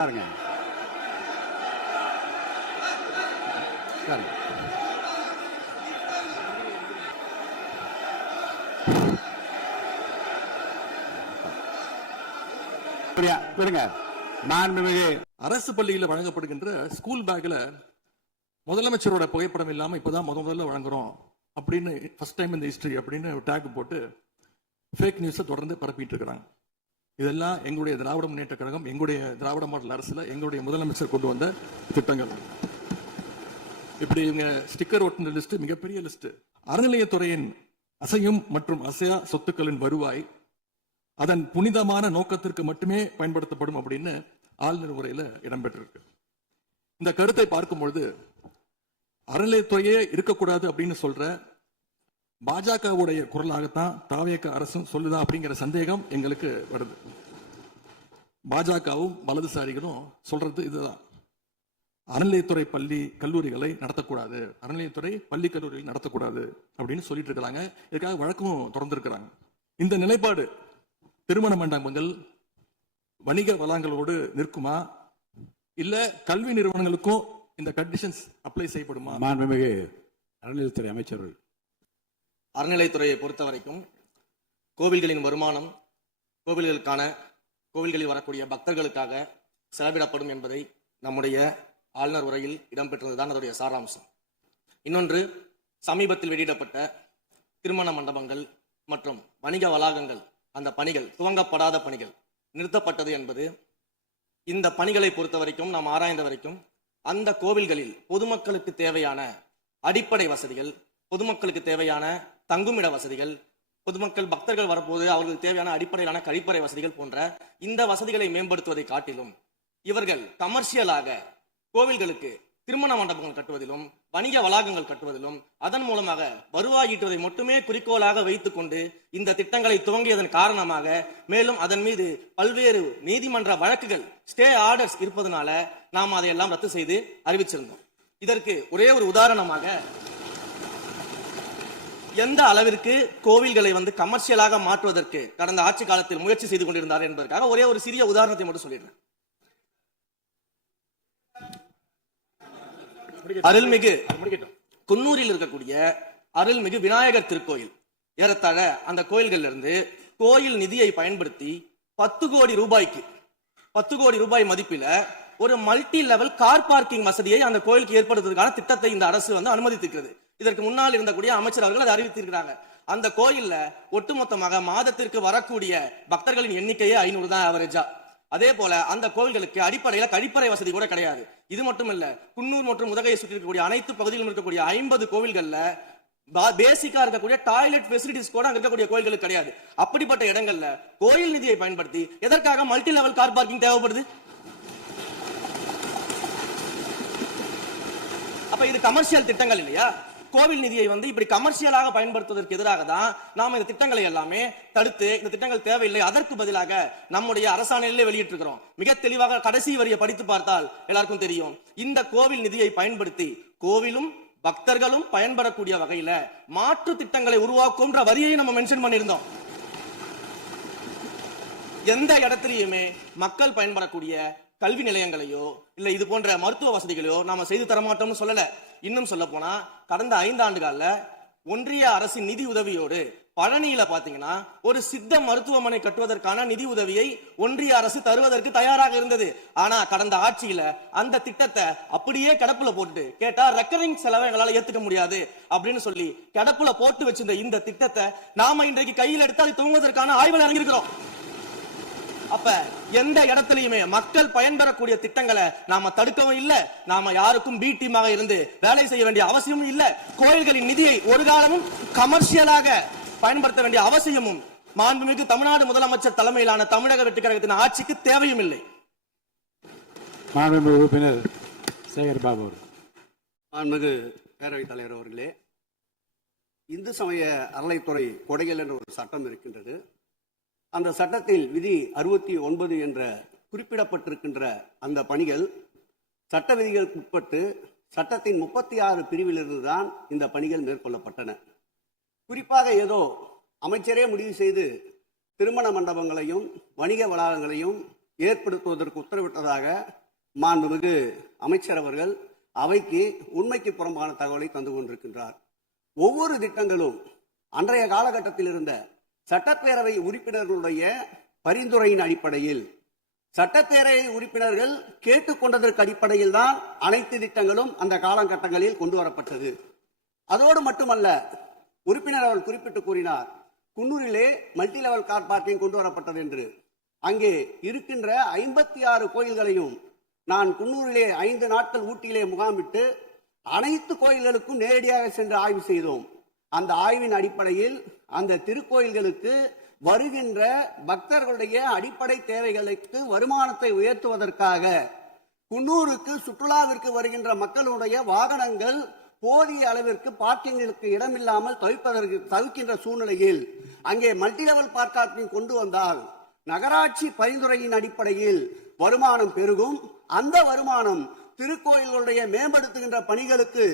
பாருங்க. விடுங்க. மாண்புமிகு அரசு பள்ளியில் வழங்கப்படுகின்ற ஸ்கூல் பேக்ல முதலமைச்சரோட புகைப்படம் இல்லாம இப்பதான் முதல்ல வழங்குறோம் அப்படின்னு ஃபர்ஸ்ட் டைம் இந்த ஹிஸ்டரி அப்படின்னு டேக் போட்டு ஃபேக் நியூஸை தொடர்ந்து பரப்பிட்டு இருக்கிறாங்க. இதெல்லாம் எங்களுடைய திராவிட முன்னேற்ற கழகம், எங்களுடைய திராவிட மாடல் அரசுல எங்களுடைய முதலமைச்சர் கொண்டு வந்த திட்டங்கள். இப்படி இவங்க ஸ்டிக்கர் ஒட்டின லிஸ்ட் மிகப்பெரிய லிஸ்ட். அறநிலையத்துறையின் அசையும் மற்றும் அசையா சொத்துக்களின் வருவாய் அதன் புனிதமான நோக்கத்திற்கு மட்டுமே பயன்படுத்தப்படும் அப்படின்னு ஆளுநர் உரையில இடம்பெற்றிருக்கு. இந்த கருத்தை பார்க்கும்பொழுது அறநிலையத்துறையே இருக்கக்கூடாது அப்படின்னு சொல்ற பாஜகவுடைய குரலாகத்தான் தாவேக அரசும் சொல்லுதா அப்படிங்கிற சந்தேகம் எங்களுக்கு வருது. பாஜகவும் வலதுசாரிகளும் சொல்றது இதுதான். அறநிலையத்துறை பள்ளி கல்லூரிகளை நடத்தக்கூடாது, அறநிலையத்துறை பள்ளி கல்லூரிகளை நடத்தக்கூடாது அப்படின்னு சொல்லிட்டு இருக்கிறாங்க. இதுக்காக வழக்கும் தொடர்ந்திருக்கிறாங்க. இந்த நிலைப்பாடு திருமண மண்டபங்கள் வணிக வளங்களோடு நிற்குமா, இல்ல கல்வி நிறுவனங்களுக்கும் இந்த கண்டிஷன்ஸ் அப்ளை செய்யப்படுமா? மாண்புமிகு அறநிலையத்துறை அமைச்சர்கள். அறநிலையத்துறையை பொறுத்த வரைக்கும் கோவில்களின் வருமானம் கோவில்களில் வரக்கூடிய பக்தர்களுக்காக செலவிடப்படும் என்பதை நம்முடைய ஆளுநர் உரையில் இடம்பெற்றதுதான் அதனுடைய சாராம்சம். இன்னொன்று, சமீபத்தில் வெளியிடப்பட்ட திருமண மண்டபங்கள் மற்றும் வணிக வளாகங்கள் அந்த பணிகள் துவங்கப்படாத பணிகள் நிறுத்தப்பட்டது என்பது இந்த பணிகளை பொறுத்த வரைக்கும் நாம் ஆராய்ந்த வரைக்கும் அந்த கோவில்களில் பொதுமக்களுக்கு தேவையான அடிப்படை வசதிகள், பொதுமக்களுக்கு தேவையான தங்குமிட வசதிகள், பொதுமக்கள் பக்தர்கள் வரப்போது அவர்களுக்கு தேவையான அடிப்படையிலான கழிப்பறை வசதிகள் போன்ற இந்த வசதிகளை மேம்படுத்துவதை காட்டிலும் இவர்கள் கமர்ஷியலாக கோவில்களுக்கு திருமண மண்டபங்கள் கட்டுவதிலும் வணிக வளாகங்கள் கட்டுவதிலும் அதன் மூலமாக வருவாய் ஈட்டுவதை மட்டுமே குறிக்கோளாக வைத்துக் கொண்டு இந்த திட்டங்களை துவங்கியதன் காரணமாக மேலும் அதன் மீது பல்வேறு நீதிமன்ற வழக்குகள், ஸ்டே ஆர்டர்ஸ் இருப்பதனால நாம் அதையெல்லாம் ரத்து செய்து அறிவிச்சிருந்தோம். இதற்கு ஒரே ஒரு உதாரணமாக எந்த அளவிற்கு கோவில்களை கமர்ஷியலாக மாற்றுவதற்கு கடந்த ஆட்சி காலத்தில் முயற்சி செய்து கொண்டிருந்தார் என்பதற்காக ஒரே ஒரு சிறிய உதாரணத்தை மட்டும் சொல்லிடுறேன். அருள்மிகு குன்னூரில் இருக்கக்கூடிய அருள்மிகு விநாயகர் திருக்கோயில், ஏறத்தாழ அந்த கோயில்கள் இருந்து கோயில் நிதியை பயன்படுத்தி 10 கோடி ரூபாய் மதிப்பில ஒரு மல்டி லெவல் கார் பார்க்கிங் வசதியை அந்த கோயிலுக்கு ஏற்படுத்துவதற்கான திட்டத்தை இந்த அரசு அனுமதித்திருக்கிறது. இதற்கு முன்னால் இருந்தக்கூடிய அமைச்சர் அவர்கள் அதை அறிவித்திருக்கிறாங்க. அந்த கோயில்ல ஒட்டுமொத்தமாக மாதத்திற்கு வரக்கூடிய பக்தர்களின் எண்ணிக்கையே 500 தான் ஆவரேஜா. அதே போல அந்த கோவில்களுக்கு அடிப்படையில கழிப்பறை வசதி கூட கிடையாது. இது மட்டும் இல்ல, குன்னூர் மற்றும் உதகையை சுற்றி இருக்கக்கூடிய அனைத்து பகுதிகளிலும் இருக்கக்கூடிய 50 கோவில்கள்ல பேசிக்கா இருக்கக்கூடிய டாய்லெட் ஃபெசிலிட்டிஸ் கூட அங்க இருக்கக்கூடிய கோயில்களுக்கு கிடையாது. அப்படிப்பட்ட இடங்கள்ல கோயில் நிதியை பயன்படுத்தி எதற்காக மல்டி லெவல் கார் பார்க்கிங் தேவைப்படுது? அப்ப இது கமர்ஷியல் திட்டங்கள் இல்லையா? கோவில் நிதியை இப்படி கமர்ஷியலாக பயன்படுத்துவதற்கு எதிராக தான் நாம இந்த திட்டங்களை எல்லாமே தடுத்து இந்த திட்டங்கள் தேவையில்லை, அதற்கு பதிலாக நம்முடைய அரசாணையிலே வெளியிட்டிருக்கிறோம். மிக தெளிவாக கடைசி வரியை படித்து பார்த்தால் எல்லாருக்கும் தெரியும். இந்த கோவில் நிதியை பயன்படுத்தி கோவிலும் பக்தர்களும் பயன்படக்கூடிய வகையில மாற்று திட்டங்களை உருவாக்கும் வரியை நம்ம மென்ஷன் பண்ணியிருந்தோம். எந்த இடத்திலையுமே மக்கள் பயன்படக்கூடிய கல்வி நிலையங்களையோ இல்ல இது போன்ற மருத்துவ வசதிகளையோ நாம செய்து தரமாட்டோம்னு சொல்லல. இன்னும் சொல்ல போனா கடந்த 5 ஆண்டுகள்ல ஒன்றிய அரசின் நிதி உதவியோடு பழனியில பாத்தீங்கன்னா ஒரு சித்த மருத்துவமனை கட்டுவதற்கான நிதி உதவியை ஒன்றிய அரசு தருவதற்கு தயாராக இருந்தது. ஆனா கடந்த ஆட்சியில அந்த திட்டத்தை அப்படியே கிடப்புல போட்டு கேட்டா ரெக்கரிங் செலவை எங்களால ஏத்துக்க முடியாது அப்படின்னு சொல்லி கிடப்புல போட்டு வச்சிருந்த இந்த திட்டத்தை நாம இன்றைக்கு கையில் எடுத்து அதை துவங்குவதற்கான ஆய்வில் இறங்கியிருக்கிறோம். அப்ப எந்த இடத்திலையுமே மக்கள் பயன்பெறக்கூடிய திட்டங்களை நாம தடுக்கவும் இல்ல, நாம யாருக்கும் பி டீமாக இருந்து வேலை செய்ய வேண்டிய அவசியமும் இல்ல. கோயில்களின் நிதியை ஒரு காலமும் கமர்ஷியலாக பயன்படுத்த வேண்டிய அவசியமும் மாண்புமிகு தமிழ்நாடு முதலமைச்சர் தலைமையிலான தமிழக வெற்றி கழகத்தின் ஆட்சிக்கு தேவையும் இல்லை. மாண்புமிகு உறுப்பினர் சேகர் பாபு. மாண்புமிகு பேரவைத் தலைவர் அவர்களே, இந்து சமய அறநிலைத்துறை கொடைகள் என்ற ஒரு சட்டம் இருக்கின்றது. அந்த சட்டத்தில் விதி 69 என்ற குறிப்பிடப்பட்டிருக்கின்ற அந்த பணிகள் சட்ட விதிகளுக்கு உட்பட்டு சட்டத்தின் 36 பிரிவிலிருந்து தான் இந்த பணிகள் மேற்கொள்ளப்பட்டன. குறிப்பாக ஏதோ அமைச்சரே முடிவு செய்து திருமண மண்டபங்களையும் வணிக வளாகங்களையும் ஏற்படுத்துவதற்கு உத்தரவிட்டதாக மாண்புமிகு அமைச்சர் அவர்கள் அவைக்கு உண்மைக்கு புறம்பான தகவலை தந்து கொண்டிருக்கின்றார். ஒவ்வொரு திட்டங்களும் அன்றைய காலகட்டத்தில் இருந்த சட்டப்பேரவை உறுப்பினர்களுடைய பரிந்துரையின் அடிப்படையில், சட்டப்பேரவை உறுப்பினர்கள் கேட்டுக்கொண்டதற்கு அடிப்படையில் தான் அனைத்து திட்டங்களும் அந்த காலகட்டங்களில் கொண்டு வரப்பட்டது. அதோடு மட்டுமல்ல, உறுப்பினர் அவர்கள் குறிப்பிட்டு கூறினார், குன்னூரிலே மல்டி லெவல் கார் பார்க்கிங் கொண்டு வரப்பட்டது என்று. அங்கே இருக்கின்ற 56 கோயில்களையும் நான் குன்னூரிலே 5 நாட்கள் ஊட்டியிலே முகாமிட்டு அனைத்து கோயில்களுக்கும் நேரடியாக சென்று ஆய்வு செய்தோம். அந்த ஆய்வின் அடிப்படையில் அந்த திருக்கோயில்களுக்கு வருகின்ற பக்தர்களுடைய அடிப்படை தேவைகளுக்கு வருமானத்தை உயர்த்துவதற்காக குன்னூருக்கு சுற்றுலாவிற்கு வருகின்ற மக்களுடைய வாகனங்கள் போதிய அளவிற்கு பார்க்கிங்களுக்கு இடமில்லாமல் தவிக்கின்ற சூழ்நிலையில் அங்கே மல்டி லெவல் பார்க்கிங் கொண்டு வந்தால் நகராட்சி பரிந்துரையின் அடிப்படையில் வருமானம் பெருகும். அந்த வருமானம் திருக்கோயில்களுடைய மேம்படுத்துகின்ற பணிகளுக்கு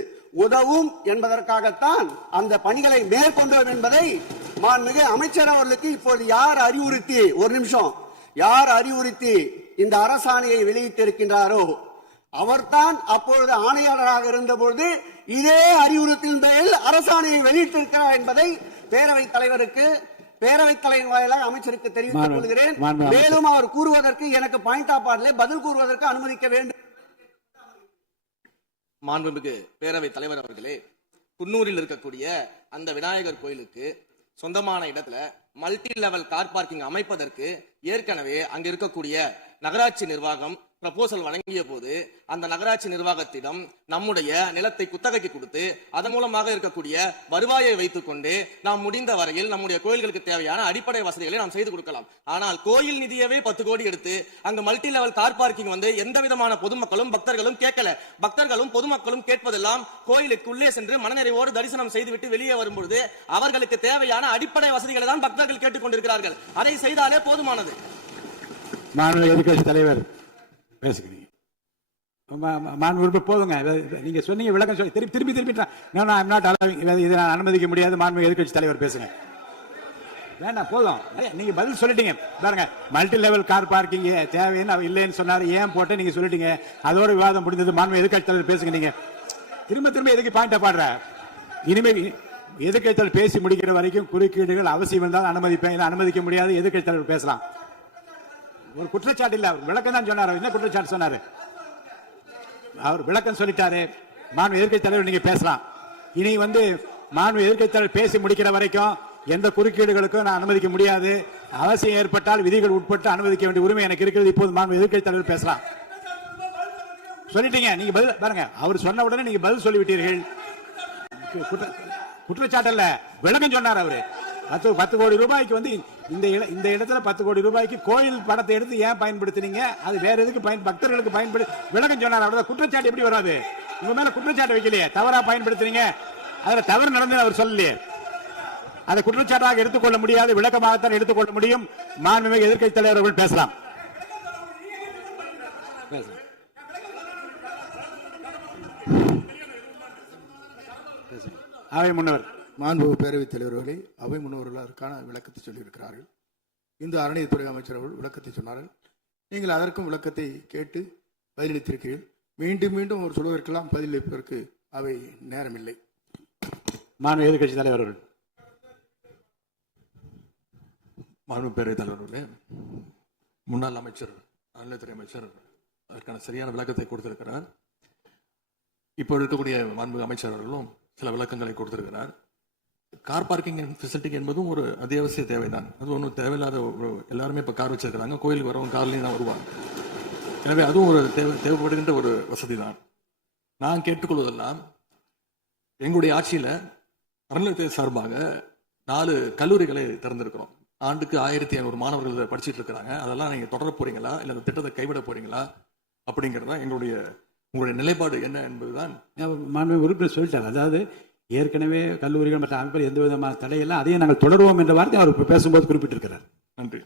உதவும் என்பதற்காகத்தான் அந்த பணிகளை மேற்கொண்டோம் என்பதை மாண்புமிகு அமைச்சர் அவர்களுக்கு இப்போது யார் அறிவுறுத்தி இந்த அரசாணையை வெளியிட்டிருக்கின்றாரோ அவர்தான் அப்பொழுது ஆணையாளராக இருந்தபோது இதே அறிவுறுத்தின் பேரில் அரசாணையை வெளியிட்டிருக்கிறார் என்பதை பேரவைத் தலைவர் வாயிலாக அமைச்சருக்கு தெரிவித்துக் கொள்கிறேன். மேலும் அவர் கூறுவதற்கு எனக்கு பாயிண்ட் ஆஃப் ஆர்டரில் பதில் கூறுவதற்கு அனுமதிக்க வேண்டும். மாண்புமிகு பேரவைத் தலைவர் அவர்களே, குன்னூரில் இருக்கக்கூடிய அந்த விநாயகர் கோயிலுக்கு சொந்தமான இடத்துல மல்டி லெவல் கார் பார்க்கிங் அமைப்பதற்கு ஏற்கனவே அங்க இருக்கக்கூடிய நகராட்சி நிர்வாகம் ப்ரப்போசல் வழங்கிய போது அந்த நகராட்சி நிர்வாகத்திடம் நம்முடைய நிலத்தை குத்தகைக்கு கொடுத்து அதன் மூலமாக இருக்கக்கூடிய வருவாயை வைத்துக் கொண்டு நாம் முடிந்த வரையில் நம்முடைய கோயில்களுக்கு தேவையான அடிப்படை வசதிகளை நாம் செய்து கொடுக்கலாம். ஆனால் கோயில் நிதியவே 10 கோடி எடுத்து அங்க மல்டி லெவல் கார் பார்க்கிங் எந்த விதமான பொதுமக்களும் பக்தர்களும் கேட்கல. பக்தர்களும் பொதுமக்களும் கேட்பதெல்லாம் கோயிலுக்குள்ளே சென்று மனநிறைவோடு தரிசனம் செய்துவிட்டு வெளியே வரும்பொழுது அவர்களுக்கு தேவையான அடிப்படை வசதிகளை தான் பக்தர்கள் கேட்டுக்கொண்டிருக்கிறார்கள். அதை செய்தாலே போதுமானது. மாண்புமிகு எதிர்க்கட்சி தலைவர் பேசுகிறீங்க. போதுங்க, நீங்க சொன்னீங்க, விளக்கம் சொல்லி திருப்பி இதை நான் அனுமதிக்க முடியாது. மாண்புமிகு எதிர்க்கட்சி தலைவர் பேசுங்க. வேண்டாம், போதும், நீங்க பதில் சொல்லிட்டீங்க. பாருங்க, மல்டி லெவல் கார் பார்க்கிங் தேவைன்னு இல்லைன்னு சொன்னாரு, ஏன் போட்டு நீங்க சொல்லிட்டீங்க. அதோட விவாதம் முடிந்தது. மாண்புமிகு எதிர்க்கட்சி தலைவர் பேசுங்க. நீங்க திரும்ப எதுக்கு பாயிண்ட் பாடுற? இனிமே எதிர்க்கட்சி தலைவர் பேசி முடிக்கிற வரைக்கும் குறுக்கீடுகள் அவசியம் இருந்தால் அனுமதிப்பேன், அனுமதிக்க முடியாது. எதிர்க்கட்சி தலைவர் பேசலாம். ஒரு குற்றச்சாட்டு இல்ல, அவர் விளக்கம் தான் சொன்னார். என்ன குற்றச்சாட்டு சொன்னாரு? அவர் விளக்கம் சொல்லிட்டாரு. மாண்புமிகு எதிர்க்கட்சி தலைவர் நீங்க பேசலாம். இனி மாண்புமிகு எதிர்க்கட்சி தலைவர் பேசி முடிக்கிற வரைக்கும் எந்த குறுக்கீடுகளுக்கும் நான் அனுமதிக்க முடியாது. அவசியம் ஏற்பட்டால் விதிகள் உட்பட்டு அனுமதிக்க வேண்டிய உரிமை எனக்கு இருக்கிறது. இப்போது மாண்புமிகு எதிர்க்கட்சி தலைவர் பேசலாம். சொல்லிட்டீங்க, நீங்க பதில் பாருங்க. அவர் சொன்ன உடனே நீங்க பதில் சொல்லிவிட்டீர்கள். குற்றச்சாட்டு அல்ல, விளக்கம் சொன்னார் அவரு. 10 கோடி ரூபாய்க்கு இந்த இடத்துல 10 கோடி ரூபாய்க்கு கோயில் படத்தை எடுத்து ஏன் பயன்படுத்தினீங்க? அது வேற எதுக்கு பக்தர்களுக்கு விளக்கம் சொன்னார். அவ்வளவுதான். குற்றச்சாட்டு எப்படி வராது? உங்க மேல குற்றச்சாட்டு வைக்கலையே, தவறா பயன்படுத்தினீங்க, அதுல தவறு நடந்து அவர் சொல்லலையே. அதை குற்றச்சாட்டாக எடுத்துக்கொள்ள முடியாது, விளக்கமாகத்தான் எடுத்துக்கொள்ள முடியும். மாண்புமிகு எதிர்க்கட்சி தலைவர் அவர்கள் பேசலாம். அவை முன்னவர் மாண்புமிகு பேரவைத் தலைவர்களே, அவை முன்னவர்கள் அதற்கான விளக்கத்தை சொல்லியிருக்கிறார்கள். இந்து அறநிலையத்துறை அமைச்சர் அவர்கள் விளக்கத்தை சொன்னார்கள். நீங்கள் அதற்கும் விளக்கத்தை கேட்டு பதிலளித்திருக்கிறீர்கள். மீண்டும் அவர் சொல்வதற்கெல்லாம் பதிலளிப்பதற்கு அவை நேரமில்லை. மாண்புமிகு எதிர்க்கட்சி தலைவர் அவர்கள். மாண்புமிகு பேரவைத் தலைவர்களே, முன்னாள் அமைச்சர் அறநிலையத்துறை அமைச்சர் அதற்கான சரியான விளக்கத்தை கொடுத்திருக்கிறார். இப்போ இருக்கக்கூடிய மாண்புமிகு அமைச்சர் அவர்களும் சில விளக்கங்களை கொடுத்திருக்கிறார். கார் பார்க்கிங் ஃபெசிலிட்டி என்பதும் ஒரு அத்தியாவசிய தேவைதான். அது ஒன்றும் தேவையில்லாத எல்லாருமே இப்போ கார் வச்சிருக்கிறாங்க. கோயிலுக்கு வரவங்க கார்லையும் தான் வருவாங்க. எனவே அதுவும் ஒரு தேவைப்படுகின்ற ஒரு வசதி தான். நான் கேட்டுக்கொள்வதெல்லாம், எங்களுடைய ஆட்சியில் அறநிலையத்துறை சார்பாக 4 கல்லூரிகளை திறந்திருக்கிறோம். ஆண்டுக்கு 1500 மாணவர்கள் படிச்சுட்டு இருக்கிறாங்க. அதெல்லாம் நீங்கள் தொடர போறீங்களா, இல்லை அந்த திட்டத்தை கைவிட போறீங்களா அப்படிங்கிறது தான் உங்களுடைய நிலைப்பாடு என்ன என்பதுதான். மாண்புமிகு உறுப்பினர் சொல்லிட்டார். அதாவது ஏற்கனவே கல்லூரிகள் மற்ற அமைப்பில் எந்த விதமான தடையெல்லாம் அதையும் நாங்கள் தொடருவோம் என்ற வார்த்தை அவர் பேசும்போது குறிப்பிட்டிருக்கிறார். நன்றி.